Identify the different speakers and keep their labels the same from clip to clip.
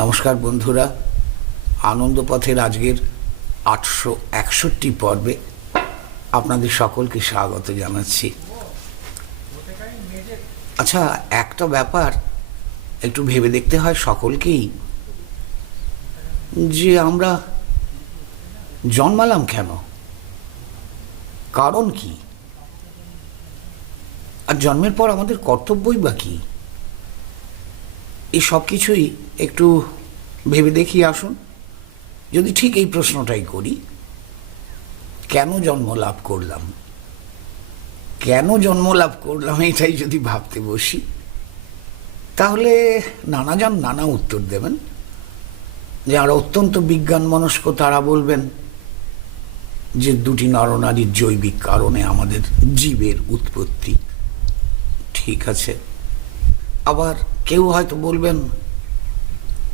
Speaker 1: নমস্কার বন্ধুরা। আনন্দ পথের আজকের আটশো একষট্টি পর্বে আপনাদের সকলকে স্বাগত জানাচ্ছি। আচ্ছা একটা ব্যাপার একটু ভেবে দেখতে হয় সকলকেই, যে আমরা জন্মালাম কেন? কারণ কি? আর জন্মের পর আমাদের কর্তব্যই বা কী? এই সব কিছুই একটু ভেবে দেখি, আসুন। যদি ঠিক এই প্রশ্নটাই করি, কেন জন্ম লাভ করলাম? কেন জন্ম লাভ করলাম এটাই যদি ভাবতে বসি, তাহলে নানা নানাজন নানা উত্তর দেবেন। যারা অত্যন্ত বিজ্ঞান মনস্ক তারা বলবেন যে দুটি নরনারীর জৈবিক কারণে আমাদের জীবের উৎপত্তি ঠিক আছে। আবার কেউ হয়তো বলবেন,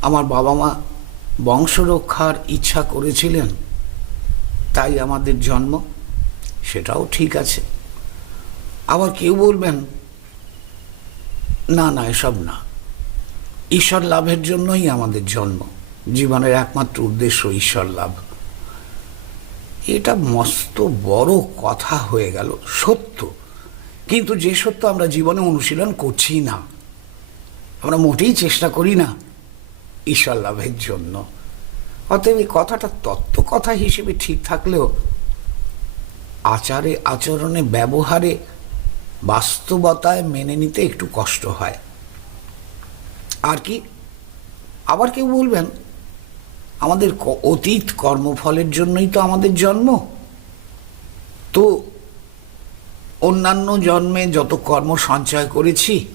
Speaker 1: আমার বাবা মা বংশ রক্ষার ইচ্ছা করেছিলেন, তাই আমাদের জন্ম? সেটাও ঠিক আছে। আবার কেউ বলবেন, না না, এসব না। ঈশ্বর লাভের জন্যই আমাদের জন্ম। জীবনের একমাত্র উদ্দেশ্য ঈশ্বর লাভ। এটা মস্ত বড় কথা হয়ে গেল, সত্য। কিন্তু যে সত্য আমরা জীবনে অনুশীলন করছি না আমরা মোটেই চেষ্টা করি না ঈশ্বর লাভের জন্য। অতএব এই কথাটা তত্ত্ব কথা হিসেবে ঠিক থাকলেও আচারে, আচরণে, ব্যবহারে, বাস্তবতায় মেনে নিতে একটু কষ্ট হয়। আর কি? আবার কেউ বলবেন, আমাদের অতীত কর্মফলের জন্যই তো আমাদের জন্ম। তো অন্যান্য জন্মে যত কর্ম সঞ্চয় করেছি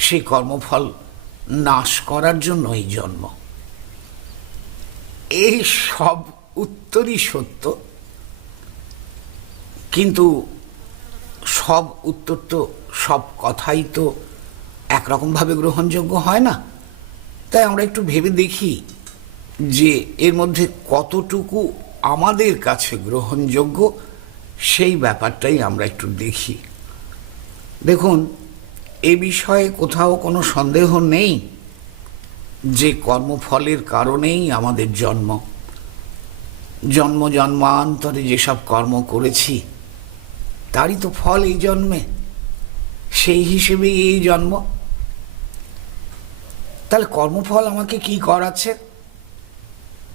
Speaker 1: সেই কর্মফল নাশ করার জন্য এই জন্ম। এই সব উত্তরই সত্য। কিন্তু সব উত্তর তো সব কথাই তো একরকমভাবে গ্রহণযোগ্য হয় না। তাই আমরা একটু ভেবে দেখি যে এর মধ্যে কতটুকু আমাদের কাছে গ্রহণযোগ্য, সেই ব্যাপারটাই আমরা একটু দেখি। দেখুন এ বিষয়ে কোথাও কোনো সন্দেহ নেই? যে কর্মফলের কারণেই আমাদের জন্ম। জন্ম জন্মান্তরে যেসব কর্ম করেছি, তারই তো ফল এই জন্মে। সেই হিসেবেই এই জন্ম। তাহলে কর্মফল আমাকে কি করাচ্ছে?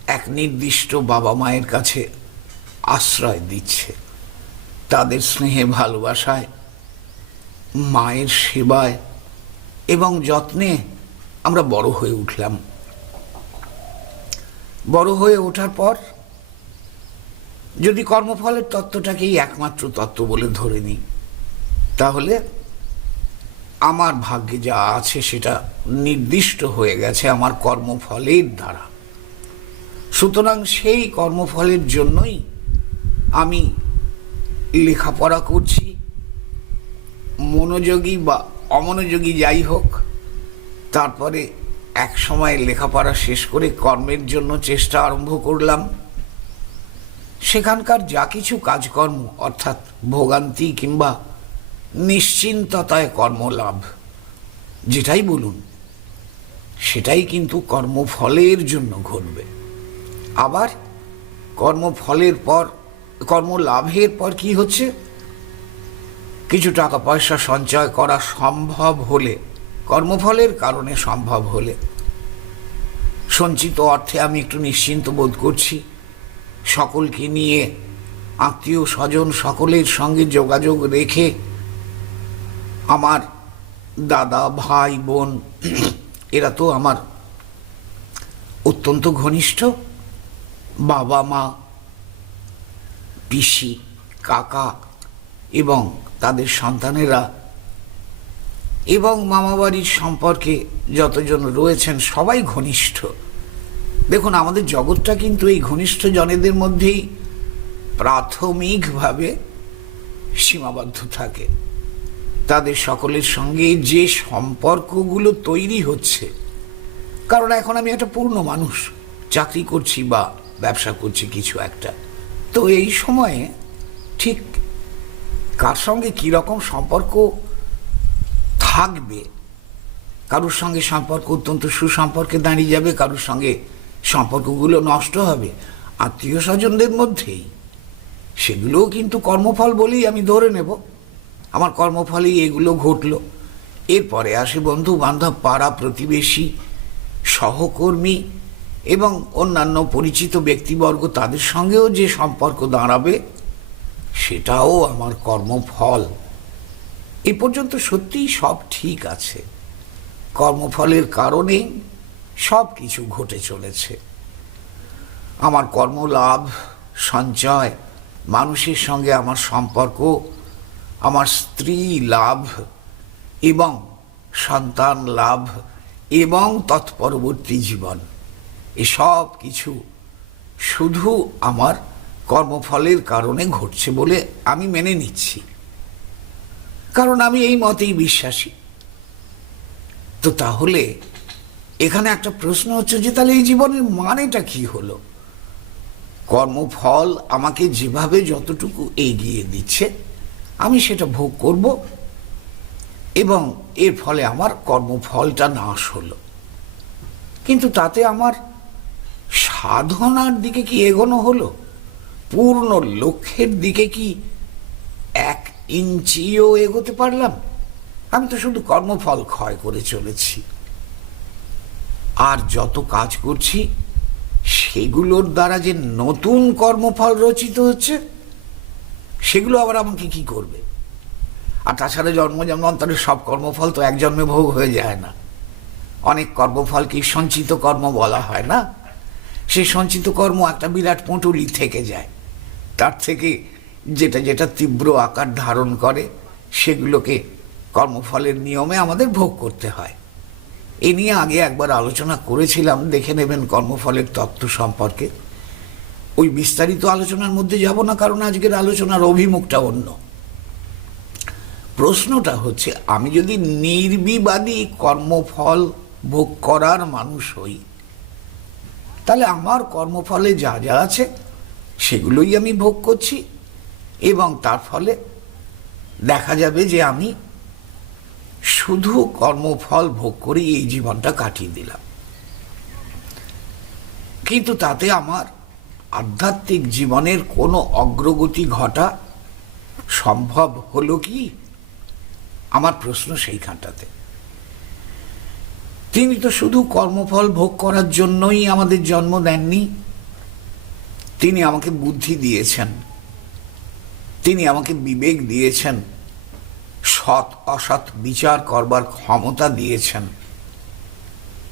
Speaker 1: এক নির্দিষ্ট বাবা মায়ের কাছে আশ্রয় দিচ্ছে। তাদের স্নেহে ভালোবাসায় মায়ের সেবায় এবং যত্নে আমরা বড় হয়ে উঠলাম। বড় হয়ে ওঠার পর যদি কর্মফলের তত্ত্বটাকেই একমাত্র তত্ত্ব বলে ধরে নিই, তাহলে আমার ভাগ্যে যা আছে সেটা নির্দিষ্ট হয়ে গেছে আমার কর্মফলের দ্বারা। সুতরাং সেই কর্মফলের জন্যই আমি লেখাপড়া করছি মনোযোগী বা অমনোযোগী যাই হোক, তারপরে এক সময় লেখাপড়া শেষ করে কর্মের জন্য চেষ্টা আরম্ভ করলাম। সেখানকার যা কিছু কাজকর্ম, অর্থাৎ ভোগান্তি কিংবা নিশ্চিন্ততায় কর্মলাভ, যেটাই বলুন, সেটাই কিন্তু কর্মফলের জন্য ঘটবে। আবার কর্মফলের পর, কর্মলাভের পর কি হচ্ছে? কিছু টাকা পয়সা সঞ্চয় করা সম্ভব হলে, কর্মফলের কারণে সম্ভব হলে। সঞ্চিত অর্থে আমি একটু নিশ্চিন্ত বোধ করছি। সকলকে নিয়ে আত্মীয় স্বজন সকলের সঙ্গে যোগাযোগ রেখে আমার দাদা, ভাই, বোন, এরা তো আমার অত্যন্ত ঘনিষ্ঠ বাবা মা পিসি, কাকা এবং তাদের সন্তানেরা এবং মামাবাড়ির সম্পর্কে যতজন রয়েছেন, সবাই ঘনিষ্ঠ। দেখুন, আমাদের জগৎটা কিন্তু এই ঘনিষ্ঠ জনেদের মধ্যেই প্রাথমিকভাবে সীমাবদ্ধ থাকে। তাদের সকলের সঙ্গে যে সম্পর্কগুলো তৈরি হচ্ছে, কারণ এখন আমি একটা পূর্ণ মানুষ, চাকরি করছি বা ব্যবসা করছি কিছু একটা। তো এই সময়ে ঠিক কার সঙ্গে কী রকম সম্পর্ক থাকবে? কারোর সঙ্গে সম্পর্ক অত্যন্ত সুসম্পর্কে দাঁড়িয়ে যাবে, কারোর সঙ্গে সম্পর্কগুলো নষ্ট হবে। আত্মীয় স্বজনদের মধ্যেই। সেগুলোও কিন্তু কর্মফল বলেই আমি ধরে নেব। আমার কর্মফলেই এগুলো ঘটলো। এরপরে আসে বন্ধু বান্ধব পাড়া প্রতিবেশী, সহকর্মী এবং অন্যান্য পরিচিত ব্যক্তিবর্গ, তাদের সঙ্গেও যে সম্পর্ক দাঁড়াবে সেটাও আমার কর্মফল। এ পর্যন্ত সত্যিই সব ঠিক আছে। কর্মফলের কারণে সব কিছু ঘটে চলেছে। আমার কর্মলাভ, সঞ্চয়, মানুষের সঙ্গে আমার সম্পর্ক, আমার স্ত্রী লাভ এবং সন্তান লাভ এবং তৎপরবর্তী জীবন এসব কিছু শুধু আমার কর্মফলের কারণে ঘটছে বলে আমি মেনে নিচ্ছি। কারণ আমি এই মতেই বিশ্বাসী। তো তাহলে এখানে একটা প্রশ্ন হচ্ছে যে, তাহলে এই জীবনের মানেটা কি হলো? কর্মফল আমাকে যেভাবে যতটুকু এগিয়ে দিচ্ছে, আমি সেটা ভোগ করব এবং এর ফলে আমার কর্মফলটা নাশ হলো। কিন্তু তাতে আমার সাধনার দিকে কি এগোনো হলো? পূর্ণ লক্ষ্যের দিকে কি এক ইঞ্চিও এগোতে পারলাম? আমি তো শুধু কর্মফল ক্ষয় করে চলেছি। আর যত কাজ করছি, সেগুলোর দ্বারা যে নতুন কর্মফল রচিত হচ্ছে, সেগুলো আবার আমাকে কি করবে? আর তাছাড়া জন্ম জন্মান্তরের সব কর্মফল তো এক জন্মে ভোগ হয়ে যায় না। অনেক কর্মফলকে সঞ্চিত কর্ম বলা হয় না? সেই সঞ্চিত কর্ম একটা বিরাট পুঁটুলি থেকে যায়। তার থেকে যেটা যেটা তীব্র আকার ধারণ করে, সেগুলোকে কর্মফলের নিয়মে আমাদের ভোগ করতে হয়। এ নিয়ে আগে একবার আলোচনা করেছিলাম, দেখে নেবেন কর্মফলের তত্ত্ব সম্পর্কে। ওই বিস্তারিত আলোচনার মধ্যে যাব না, কারণ আজকের আলোচনার অভিমুখটা অন্য। প্রশ্নটা হচ্ছে, আমি যদি নির্বিবাদী কর্মফল ভোগ করার মানুষ হই, তাহলে আমার কর্মফলে যা যা আছে সেগুলোই আমি ভোগ করছি এবং তার ফলে দেখা যাবে যে আমি শুধু কর্মফল ভোগ করে এই জীবনটা কাটিয়ে দিলাম। কিন্তু তাতে আমার আধ্যাত্মিক জীবনের কোনো অগ্রগতি ঘটা সম্ভব হলো কি? আমার প্রশ্ন সেইখানটাতে। তিনি তো শুধু কর্মফল ভোগ করার জন্যই আমাদের জন্ম দেননি। তিনি আমাকে বুদ্ধি দিয়েছেন। তিনি আমাকে বিবেক দিয়েছেন। সৎ, অসৎ বিচার করবার ক্ষমতা দিয়েছেন।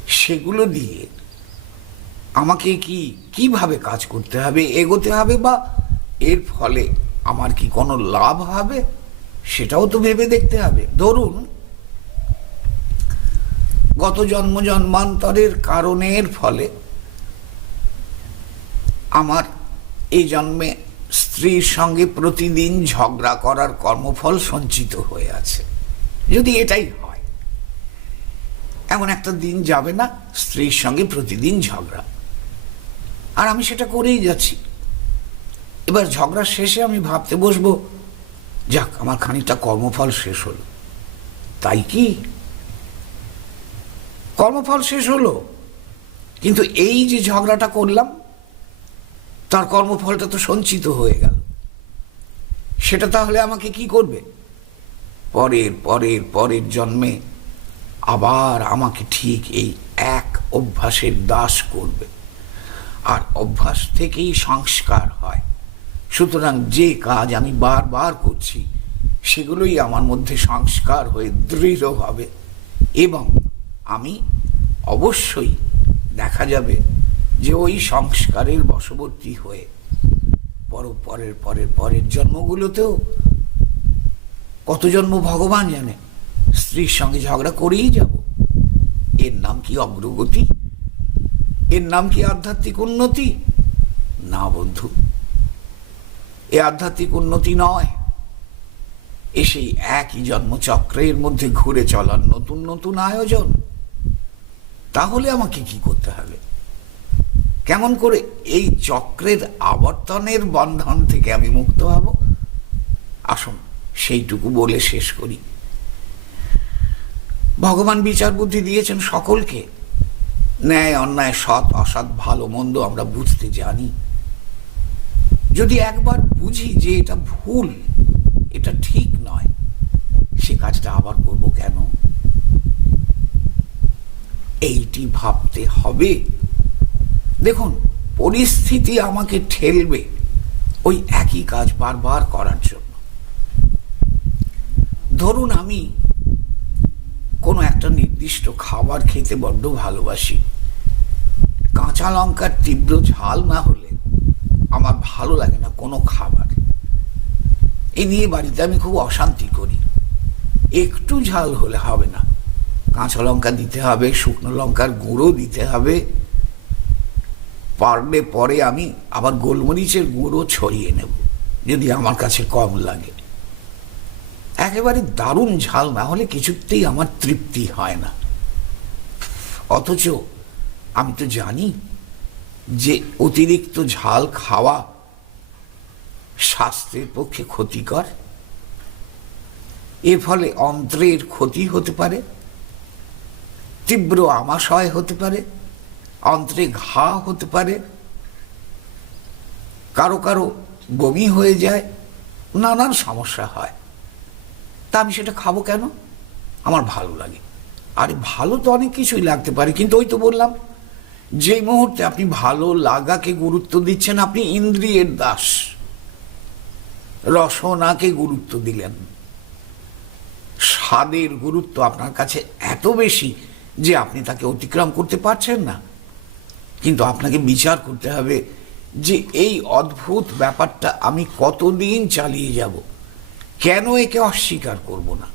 Speaker 1: সেগুলো দিয়ে আমাকে কি, কীভাবে কাজ করতে হবে, এগোতে হবে বা এর ফলে আমার কি কোনো লাভ হবে? সেটাও তো ভেবে দেখতে হবে। ধরুন, গত জন্ম জন্মান্তরের কারণের ফলে আমার এই জন্মে স্ত্রীর সঙ্গে প্রতিদিন ঝগড়া করার কর্মফল সঞ্চিত হয়ে আছে। যদি এটাই হয়, এমন একটা দিন যাবে না, স্ত্রীর সঙ্গে প্রতিদিন ঝগড়া। আর আমি সেটা করেই যাচ্ছি। এবার ঝগড়া শেষে আমি ভাবতে বসবো, যাক, আমার খানিকটা কর্মফল শেষ হলো। তাই কি? কর্মফল শেষ হলো, কিন্তু এই যে ঝগড়াটা করলাম তার কর্মফলটা তো সঞ্চিত হয়ে গেল। সেটা তাহলে আমাকে কি করবে? পরের পরের পরের জন্মে আবার আমাকে ঠিক এই এক অভ্যাসের দাস করবে। আর অভ্যাস থেকেই সংস্কার হয়। সুতরাং যে কাজ আমি বারবার করছি, সেগুলোই আমার মধ্যে সংস্কার হয়ে দৃঢ় হবে এবং আমি অবশ্যই দেখা যাবে যে ওই সংস্কারের বশবর্তী হয়ে পর পরের পরের পরের জন্মগুলোতেও কত জন্ম ভগবান জানে? স্ত্রীর সঙ্গে ঝগড়া করেই যাব। এর নাম কি অগ্রগতি? এর নাম কি আধ্যাত্মিক উন্নতি? না বন্ধু, এ আধ্যাত্মিক উন্নতি নয়। এ সেই একই জন্মচক্রের মধ্যে ঘুরে চলার নতুন নতুন আয়োজন। তাহলে আমাকে কি করতে হবে? কেমন করে এই চক্রের আবর্তনের বন্ধন থেকে আমি মুক্ত হব? আসুন, সেইটুকু বলে শেষ করি। ভগবান বিচার বুদ্ধি দিয়েছেন সকলকে। ন্যায়, অন্যায়, সৎ, অসৎ, ভালো, মন্দ আমরা বুঝতে জানি। যদি একবার বুঝি যে এটা ভুল, এটা ঠিক নয়, সে কাজটা আবার করব কেন? এইটি ভাবতে হবে। দেখুন, পরিস্থিতি আমাকে ঠেলবে। ওই একই কাজ বারবার করার জন্য। ধরুন আমি কোনো একটা নির্দিষ্ট খাবার খেতে বড্ড ভালোবাসি। কাঁচা লঙ্কার তীব্র ঝাল না হলে আমার ভালো লাগে না কোনো খাবার। এ নিয়ে বাড়িতে আমি খুব অশান্তি করি। একটু ঝাল হলে হবে না। কাঁচা লঙ্কা দিতে হবে, শুকনো লঙ্কার গুঁড়ো দিতে হবে। পারলে পরে আমি আবার গোলমরিচের গুঁড়ো ছড়িয়ে নেব, যদি আমার কাছে কম লাগে। একেবারে দারুণ ঝাল, না হলে কিছুতেই আমার তৃপ্তি হয় না। অথচ আমি তো জানি যে অতিরিক্ত ঝাল খাওয়া স্বাস্থ্যের পক্ষে ক্ষতিকর। এর ফলে অন্ত্রের ক্ষতি হতে পারে, তীব্র আমাশয় হতে পারে অন্ত্রে ঘা হতে পারে। কারও কারও বমি হয়ে যায়, নানান সমস্যা হয়। তা আমি সেটা খাব কেন? আমার ভালো লাগে। আরে ভালো তো অনেক কিছুই লাগতে পারে, কিন্তু ওই তো বললাম যে মুহূর্তে আপনি ভালো লাগাকে গুরুত্ব দিচ্ছেন, আপনি ইন্দ্রিয়ের দাস। রসনাকে গুরুত্ব দিলেন। স্বাদের গুরুত্ব আপনার কাছে এত বেশি যে আপনি তাকে অতিক্রম করতে পারছেন না। কিন্তু আপনাকে বিচার করতে হবে যে এই অদ্ভুত ব্যাপারটা আমি কতদিন চালিয়ে যাব। কেন একে অস্বীকার করব না?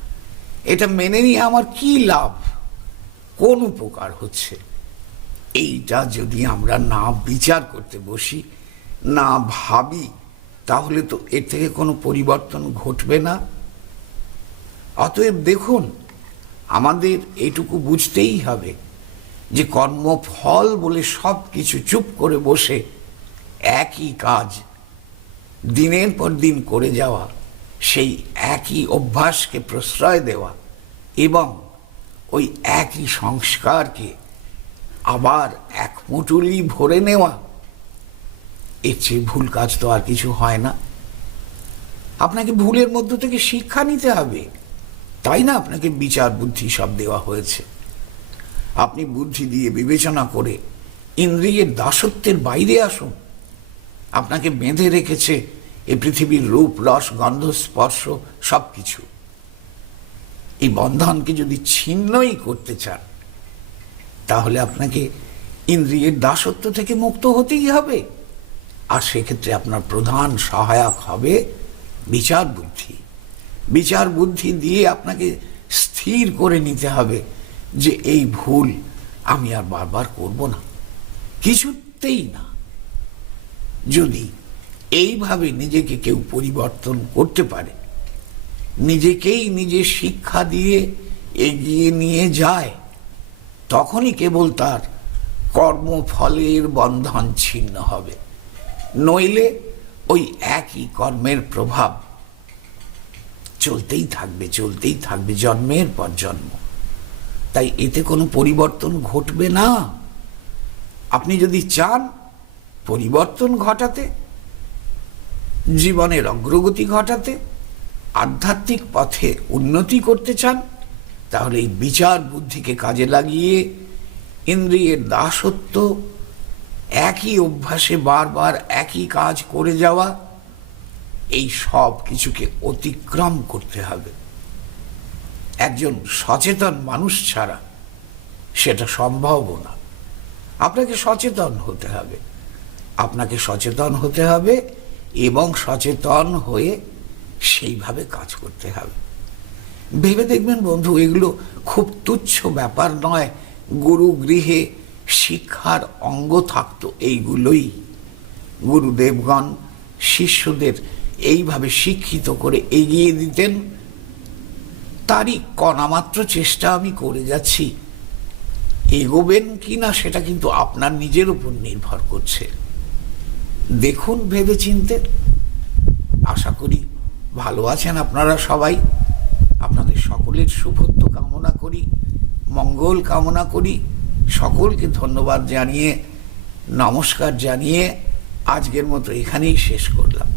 Speaker 1: এটা মেনে নিয়ে আমার কি লাভ? কোন উপকার হচ্ছে? এইটা যদি আমরা না বিচার করতে বসি, না ভাবি, তাহলে তো এর থেকে কোনো পরিবর্তন ঘটবে না। অতএব দেখুন, আমাদের এইটুকু বুঝতেই হবে যে কর্মফল বলে সব কিছু চুপ করে বসে একই কাজ দিনের পর দিন করে যাওয়া, সেই একই অভ্যাসকে প্রশ্রয় দেওয়া এবং ওই একই সংস্কারকে আবার এক মুটুলি ভরে নেওয়া, এর চেয়ে ভুল কাজ তো আর কিছু হয় না। আপনাকে ভুলের মধ্য থেকে শিক্ষা নিতে হবে। তাই না আপনাকে বিচার বুদ্ধি সব দেওয়া হয়েছে? আপনি বুদ্ধি দিয়ে বিবেচনা করে ইন্দ্রিয়ের দাসত্বের বাইরে আসুন। আপনাকে বেঁধে রেখেছে এ পৃথিবীর রূপ, রস, গন্ধ, স্পর্শ সব কিছু এই বন্ধনকে যদি ছিন্নই করতে চান, তাহলে আপনাকে ইন্দ্রিয়ের দাসত্ব থেকে মুক্ত হতেই হবে। আর সেক্ষেত্রে আপনার প্রধান সহায়ক হবে বিচার বুদ্ধি। বিচার বুদ্ধি দিয়ে আপনাকে স্থির করে নিতে হবে। যে এই ভুল আমি আর বারবার করব না। কিছুতেই না। যদি এইভাবে নিজেকে কেউ পরিবর্তন করতে পারে, নিজেকেই নিজে শিক্ষা দিয়ে এগিয়ে নিয়ে যায়, তখনই কেবল তার কর্মফলের বন্ধন ছিন্ন হবে। নইলে ওই একই কর্মের প্রভাব চলতেই থাকবে চলতেই থাকবে জন্মের পর জন্ম। তাই এতে কোনো পরিবর্তন ঘটবে না। আপনি যদি চান পরিবর্তন ঘটাতে, জীবনের অগ্রগতি ঘটাতে, আধ্যাত্মিক পথে উন্নতি করতে চান, তাহলে এই বিচার বুদ্ধিকে কাজে লাগিয়ে ইন্দ্রিয়ের দাসত্ব একই অভ্যাসে বারবার একই কাজ করে যাওয়া, এই সব কিছুকে অতিক্রম করতে হবে। একজন সচেতন মানুষ ছাড়া সেটা সম্ভব না। আপনাকে সচেতন হতে হবে। আপনাকে সচেতন হতে হবে এবং সচেতন হয়ে সেইভাবে কাজ করতে হবে। ভেবে দেখবেন বন্ধু, এগুলো খুব তুচ্ছ ব্যাপার নয়। গুরু গৃহে শিক্ষার অঙ্গ থাকতো এইগুলোই। গুরুদেবগণ, শিষ্যদের এইভাবে শিক্ষিত করে এগিয়ে দিতেন। তারই কণামাত্র চেষ্টা আমি করে যাচ্ছি। এগোবেন কি না সেটা কিন্তু আপনার নিজের উপর নির্ভর করছে। দেখুন ভেবে চিনতে আশা করি ভালো আছেন আপনারা সবাই। আপনাদের সকলের শুভত্ব কামনা করি, মঙ্গল কামনা করি। সকলকে ধন্যবাদ জানিয়ে, নমস্কার জানিয়ে আজকের মতো এখানেই শেষ করলাম।